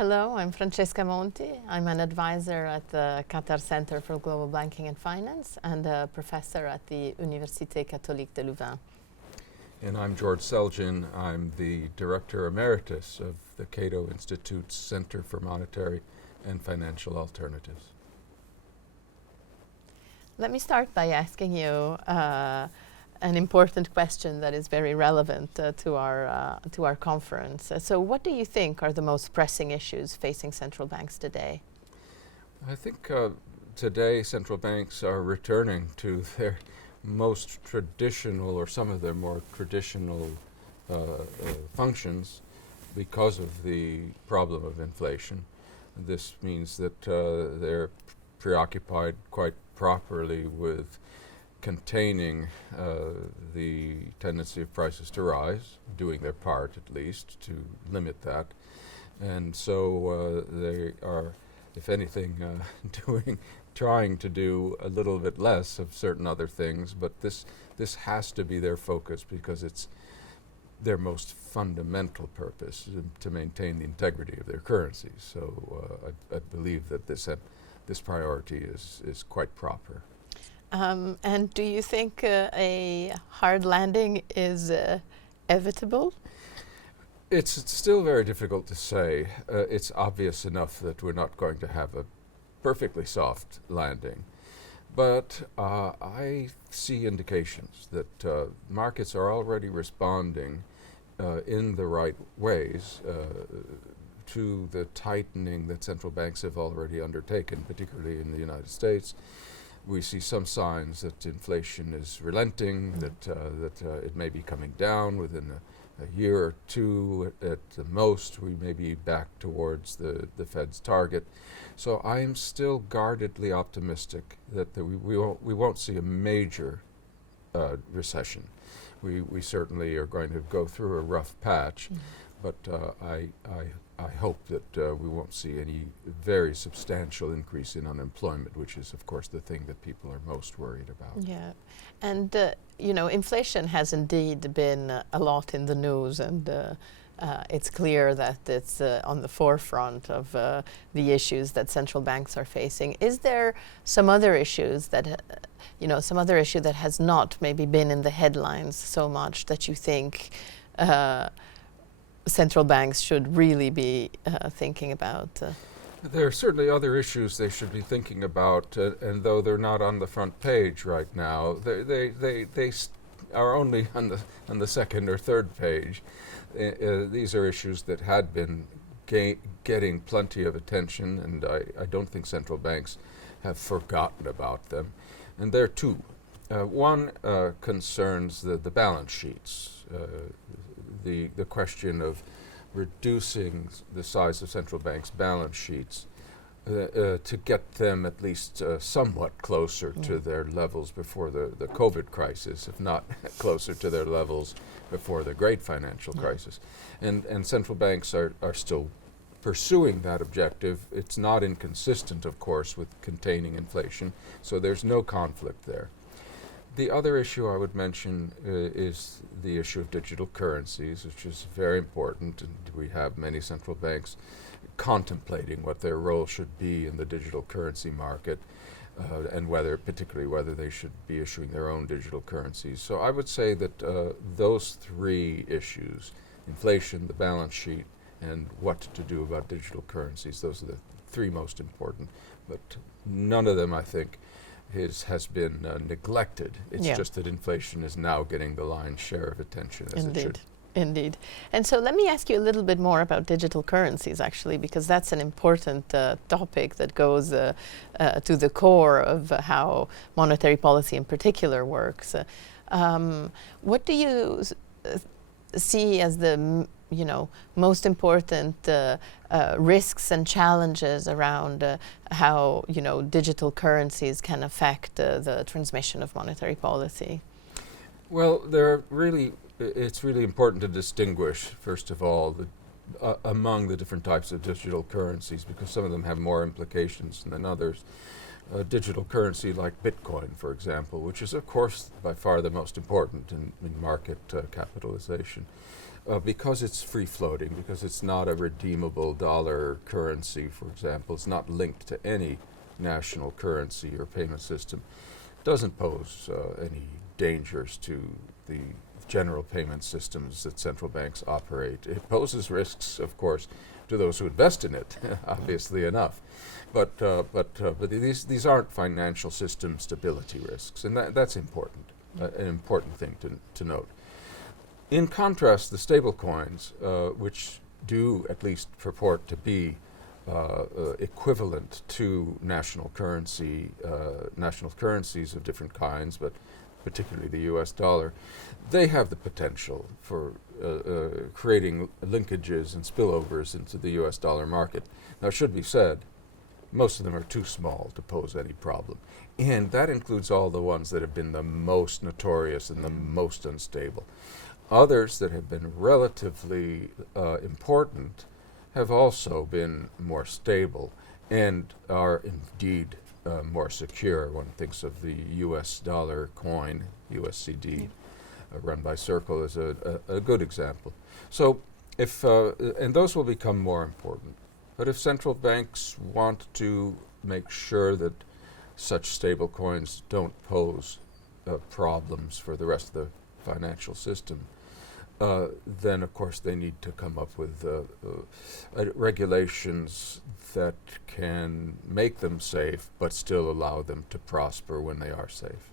Hello, I'm Francesca Monti. I'm an advisor at the Qatar Centre for Global Banking and Finance and a professor at the Université Catholique de Louvain. And I'm George Selgin. I'm the Director Emeritus of the Cato Institute's Center for Monetary and Financial Alternatives. Let me start by asking you an important question that is very relevant to our conference. So what do you think are the most pressing issues facing central banks today? I think today central banks are returning to their most traditional, or some of their more traditional functions because of the problem of inflation. This means that they're preoccupied quite properly with containing the tendency of prices to rise, doing their part at least to limit that. And so they are, if anything, trying to do a little bit less of certain other things, but this has to be their focus because it's their most fundamental purpose to maintain the integrity of their currencies. So I believe that this priority is quite proper. And do you think a hard landing is evitable? It's still very difficult to say. It's obvious enough that we're not going to have a perfectly soft landing. But I see indications that markets are already responding in the right ways to the tightening that central banks have already undertaken, particularly in the United States. We see some signs that inflation is relenting, that it may be coming down within a year or two at the most. We may be back towards the Fed's target. So I'm still guardedly optimistic that we won't see a major recession. We certainly are going to go through a rough patch, but I hope that we won't see any very substantial increase in unemployment, which is, of course, the thing that people are most worried about. Yeah, and inflation has indeed been a lot in the news, and it's clear that it's on the forefront of the issues that central banks are facing. Is there some other issues that, some other issue that has not maybe been in the headlines so much that you think central banks should really be thinking about? There are certainly other issues they should be thinking about, and though they're not on the front page right now, they are only on the second or third page. These are issues that had been getting plenty of attention, and I don't think central banks have forgotten about them. And there are two. One concerns the balance sheets. The question of reducing the size of central banks' balance sheets to get them at least somewhat closer to their levels before the COVID crisis, if not closer to their levels before the great financial crisis. And central banks are still pursuing that objective. It's not inconsistent, of course, with containing inflation, so there's no conflict there. The other issue I would mention is the issue of digital currencies, which is very important, and we have many central banks contemplating what their role should be in the digital currency market, and particularly whether they should be issuing their own digital currencies. So I would say that those three issues, inflation, the balance sheet, and what to do about digital currencies, those are the three most important. But none of them, I think, has been neglected. It's just that inflation is now getting the lion's share of attention, as it should. Indeed. And so let me ask you a little bit more about digital currencies, actually, because that's an important topic that goes to the core of how monetary policy in particular works. What do you see as the most important risks and challenges around how digital currencies can affect the transmission of monetary policy? Well, it's really important to distinguish, first of all, among the different types of digital currencies, because some of them have more implications than others. A digital currency like Bitcoin, for example, which is, of course, by far the most important in market capitalization, because it's free floating, because it's not a redeemable dollar currency, for example, it's not linked to any national currency or payment system, doesn't pose any dangers to the general payment systems that central banks operate. It poses risks, of course, to those who invest in it, obviously enough. But these aren't financial system stability risks, and that's important, an important thing to note. In contrast, the stable coins, which do at least purport to be equivalent to national currencies of different kinds, but particularly the US dollar, they have the potential for creating linkages and spillovers into the US dollar market. Now, it should be said, most of them are too small to pose any problem. And that includes all the ones that have been the most notorious and the most unstable. Others that have been relatively important have also been more stable and are indeed more secure. One thinks of the US dollar coin, USCD, run by Circle, as a good example. So if, and those will become more important. But if central banks want to make sure that such stable coins don't pose problems for the rest of the financial system, then of course they need to come up with regulations that can make them safe but still allow them to prosper when they are safe.